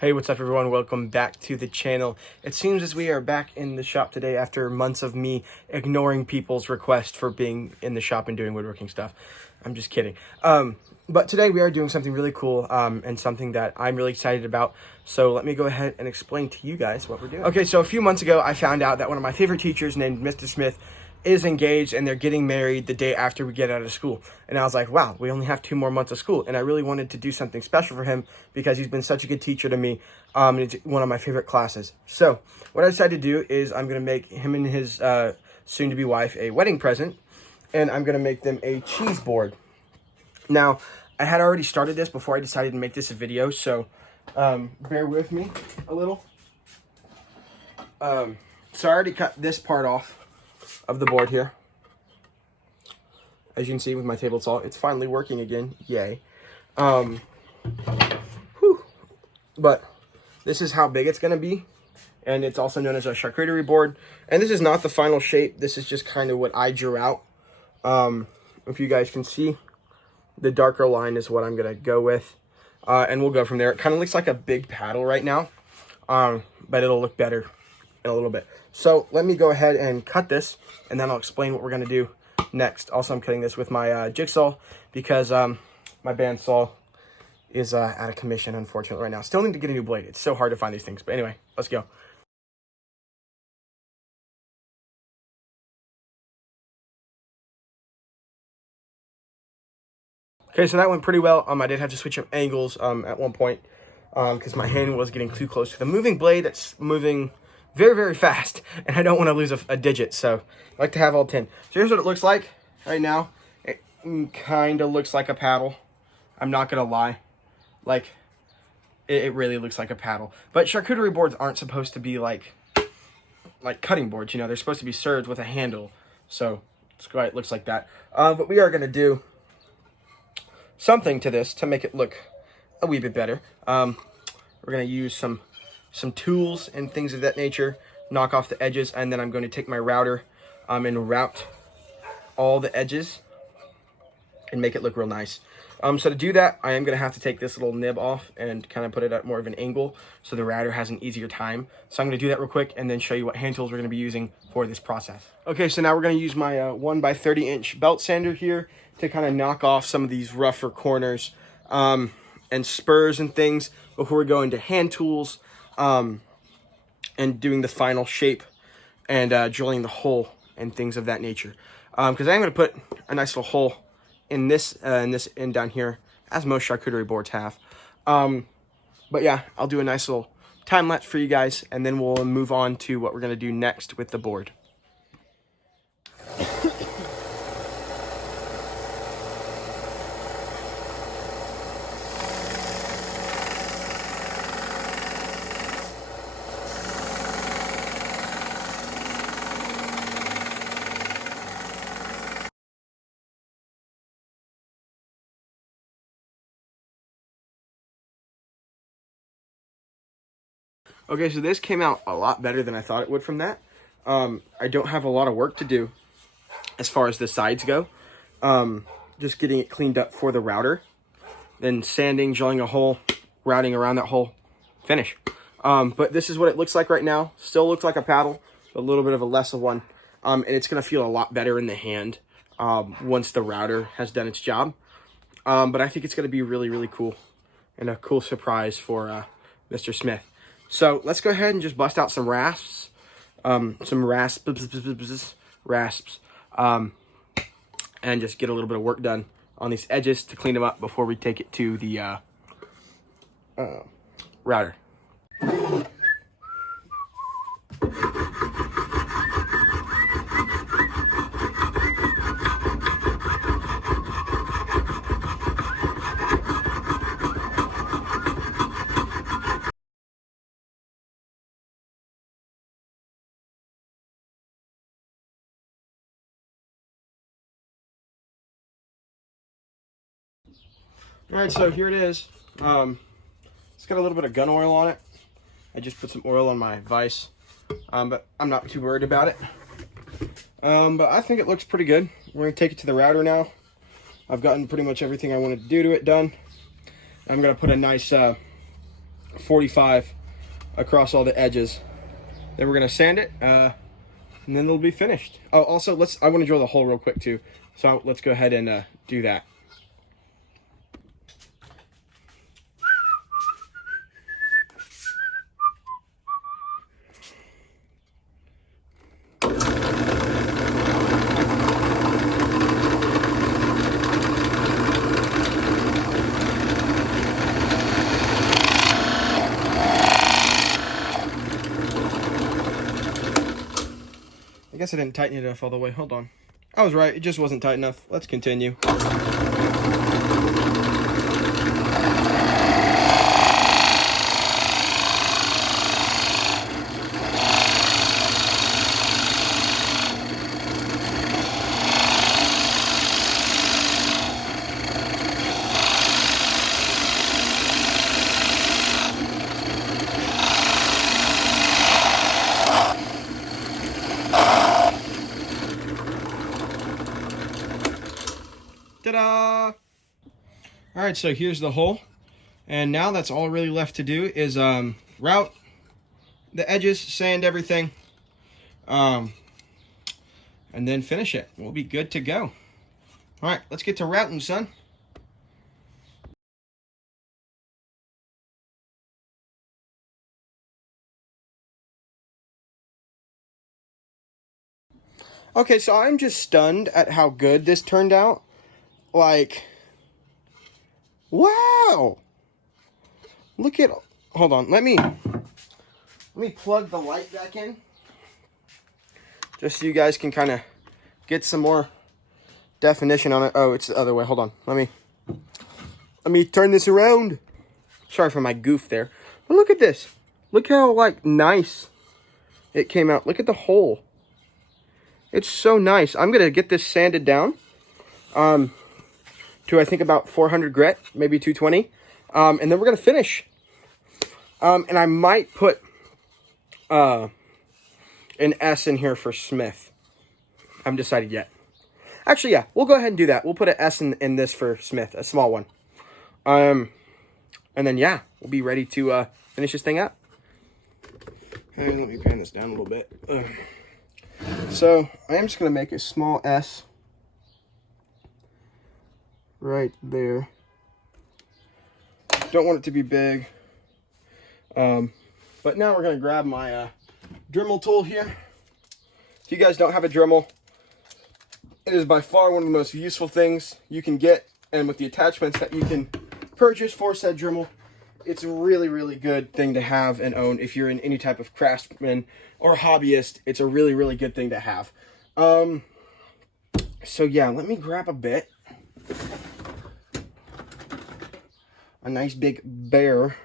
Hey, what's up everyone? Welcome back to the channel. It seems as we are back in the shop today after months of me ignoring people's request for being in the shop and doing woodworking stuff. I'm just kidding. But today we are doing something really cool and something that I'm really excited about. So let me go ahead and explain to you guys what we're doing. Okay, so a few months ago, I found out that one of my favorite teachers named Mr. Smith is engaged and they're getting married the day after we get out of school. And I was like, wow, we only have 2 more months of school. And I really wanted to do something special for him because he's been such a good teacher to me. And it's one of my favorite classes. So what I decided to do is I'm going to make him and his soon-to-be wife a wedding present. And I'm going to make them a cheese board. Now, I had already started this before I decided to make this a video. So bear with me a little. So I already cut this part off of the board here. As you can see with my table saw, it's finally working again. Yay. But this is how big it's going to be. And it's also known as a charcuterie board. And this is not the final shape. This is just kind of what I drew out. If you guys can see, the darker line is what I'm going to go with. And we'll go from there. It kind of looks like a big paddle right now. But it'll look better in a little bit. So let me go ahead and cut this, and then I'll explain what we're going to do next. Also, I'm cutting this with my jigsaw because my bandsaw is out of commission, unfortunately, right now. Still need to get a new blade. It's so hard to find these things. But anyway, let's go. Okay, so that went pretty well. I did have to switch up angles at one point because my hand was getting too close to the moving blade that's moving very, very fast, and I don't want to lose a digit, so I like to have all 10. So here's what it looks like right now. It kind of looks like a paddle. I'm not going to lie. Like, it really looks like a paddle. But charcuterie boards aren't supposed to be like cutting boards, you know. They're supposed to be served with a handle, so that's why it looks like that. But we are going to do something to this to make it look a wee bit better. We're going to use some tools and things of that nature, knock off the edges, and then I'm going to take my router and route all the edges and make it look real nice. So to do that, I am going to have to take this little nib off and kind of put it at more of an angle so the router has an easier time. So I'm going to do that real quick and then show you what hand tools we're going to be using for this process. Okay, so now we're going to use my 1x30" belt sander here to kind of knock off some of these rougher corners and spurs and things before we go into hand tools and doing the final shape and drilling the hole and things of that nature. Because I'm going to put a nice little hole in this end down here, as most charcuterie boards have. But yeah, I'll do a nice little time lapse for you guys, and then we'll move on to what we're going to do next with the board. Okay, so this came out a lot better than I thought it would from that. I don't have a lot of work to do as far as the sides go. Just getting it cleaned up for the router. Then sanding, drilling a hole, routing around that hole, finish. But this is what it looks like right now. Still looks like a paddle, a little bit of a lesser one. And it's going to feel a lot better in the hand once the router has done its job. But I think it's going to be really, really cool and a cool surprise for Mr. Smith. So let's go ahead and just bust out some rasps, and just get a little bit of work done on these edges to clean them up before we take it to the router. All right, so here it is. It's got a little bit of gun oil on it. I just put some oil on my vise, but I'm not too worried about it. But I think it looks pretty good. We're gonna take it to the router now. I've gotten pretty much everything I wanted to do to it done. I'm gonna put a nice 45 across all the edges. Then we're gonna sand it, and then it'll be finished. Oh, also, I want to drill the hole real quick too. So let's go ahead and do that. I guess I didn't tighten it enough all the way. Hold on. I was right. It just wasn't tight enough. Let's continue. Ta-da! All right, so here's the hole, and now that's all really left to do is route the edges, sand everything, and then finish it. We'll be good to go. All right, let's get to routing, son. Okay, so I'm just stunned at how good this turned out. Like, wow! Look at, hold on, let me plug the light back in, just so you guys can kind of get some more definition on it. Oh, it's the other way. Hold on, let me turn this around. Sorry for my goof there, but look at this. Look how like nice it came out. Look at the hole. It's so nice. I'm gonna get this sanded down to I think about 400 grit, maybe 220, and then we're gonna finish. And I might put an S in here for Smith. I haven't decided yet. Actually, yeah, we'll go ahead and do that. We'll put an S in this for Smith, a small one. And then yeah, we'll be ready to finish this thing up. And let me pan this down a little bit. So I am just gonna make a small S right there. Don't want it to be big. But now we're gonna grab my Dremel tool here. If you guys don't have a Dremel, it is by far one of the most useful things you can get, and with the attachments that you can purchase for said Dremel, it's a really, really good thing to have and own. If you're in any type of craftsman or hobbyist, it's a really, really good thing to have. So yeah, let me grab a bit. A nice big bear,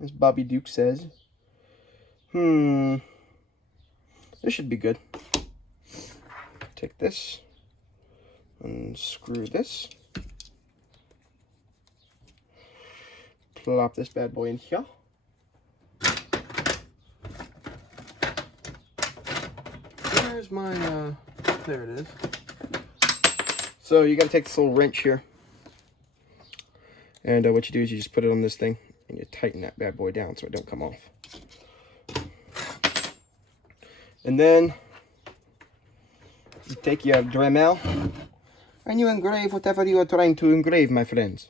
as Bobby Duke says. This should be good. Take this and screw this. Plop this bad boy in here. Where's my, there it is. So you gotta take this little wrench here. And what you do is you just put it on this thing and you tighten that bad boy down so it don't come off. And then you take your Dremel and you engrave whatever you are trying to engrave, my friends.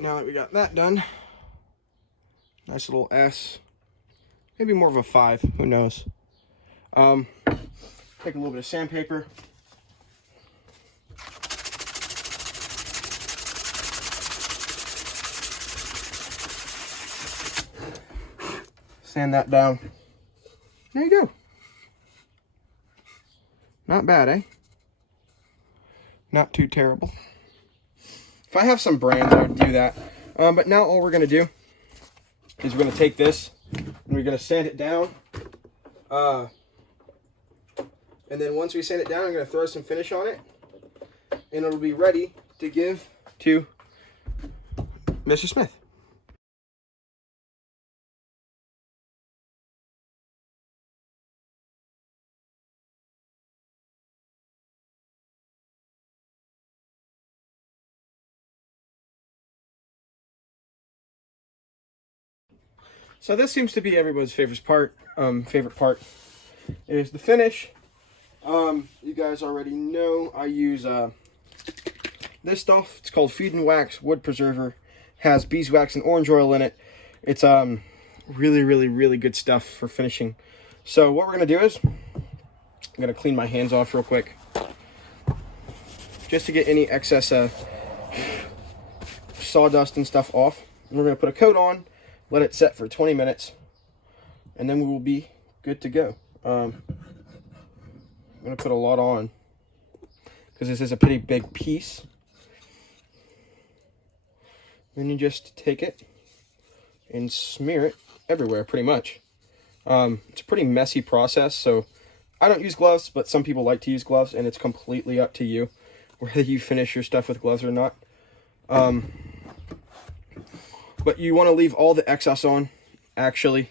Now that we got that done, nice little S, maybe more of a 5, who knows. Take a little bit of sandpaper. Sand that down. There you go. Not bad, eh? Not too terrible. If I have some brands, I would do that. But now all we're going to do is we're going to take this and we're going to sand it down. And then once we sand it down, I'm going to throw some finish on it. And it'll be ready to give to Mr. Smith. So this seems to be everyone's favorite part. Is the finish. You guys already know I use this stuff. It's called Feed and Wax Wood Preserver. Has beeswax and orange oil in it. It's really good stuff for finishing. So what we're gonna do is I'm gonna clean my hands off real quick, just to get any excess sawdust and stuff off. And we're gonna put a coat on, let it set for 20 minutes, and then we will be good to go. I'm going to put a lot on because this is a pretty big piece. Then you just take it and smear it everywhere pretty much. It's a pretty messy process, so I don't use gloves, but some people like to use gloves, and it's completely up to you whether you finish your stuff with gloves or not. But you want to leave all the excess on, actually,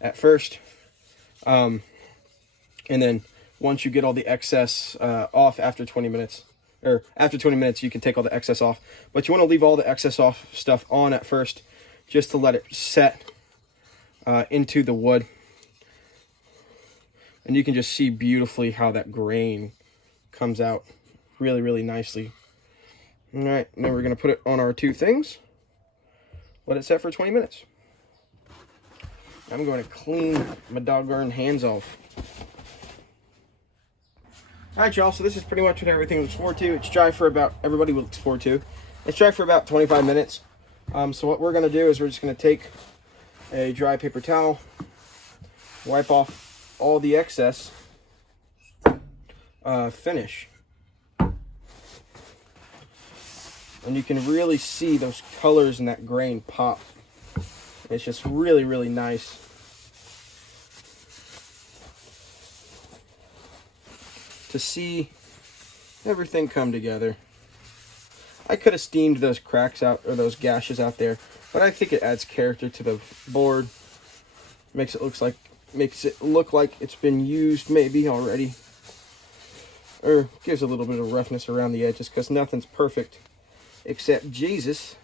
at first. And then once you get all the excess off after 20 minutes, or after 20 minutes, you can take all the excess off. But you want to leave all the excess off stuff on at first, just to let it set into the wood. And you can just see beautifully how that grain comes out really nicely. All right, now we're going to put it on our two things. Let it set for 20 minutes. I'm going to clean my doggone hands off. Alright, y'all, so this is pretty much what everything looks forward to. It's dry for about, everybody looks forward to. It's dry for about 25 minutes. So what we're going to do is we're just going to take a dry paper towel, wipe off all the excess finish. And you can really see those colors and that grain pop. It's just really nice. To see everything come together. I could have steamed those cracks out, or those gashes out there, but I think it adds character to the board. Makes it look like it's been used maybe already. Or gives a little bit of roughness around the edges, because nothing's perfect except Jesus.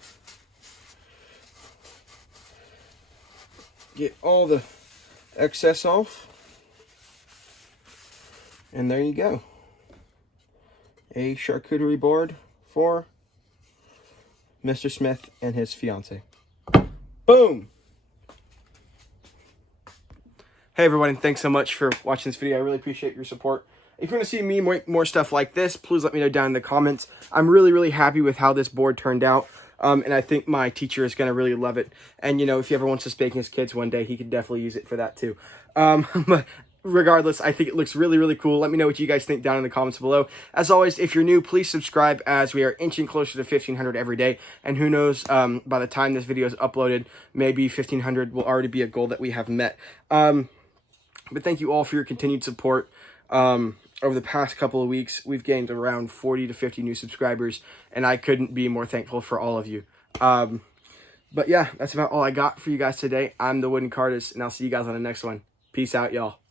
Get all the excess off. And there you go. A charcuterie board for Mr. Smith and his fiance. Boom! Hey everyone, thanks so much for watching this video. I really appreciate your support. If you want to see me make more stuff like this, please let me know down in the comments. I'm really happy with how this board turned out. And I think my teacher is going to really love it. And, you know, if he ever wants to spank his kids one day, he could definitely use it for that too. But regardless, I think it looks really cool. Let me know what you guys think down in the comments below. As always, if you're new, please subscribe, as we are inching closer to 1,500 every day. And who knows, by the time this video is uploaded, maybe 1,500 will already be a goal that we have met. But thank you all for your continued support. Over the past couple of weeks, we've gained around 40 to 50 new subscribers, and I couldn't be more thankful for all of you. But yeah, that's about all I got for you guys today. I'm the Wooden Cardist, and I'll see you guys on the next one. Peace out, y'all.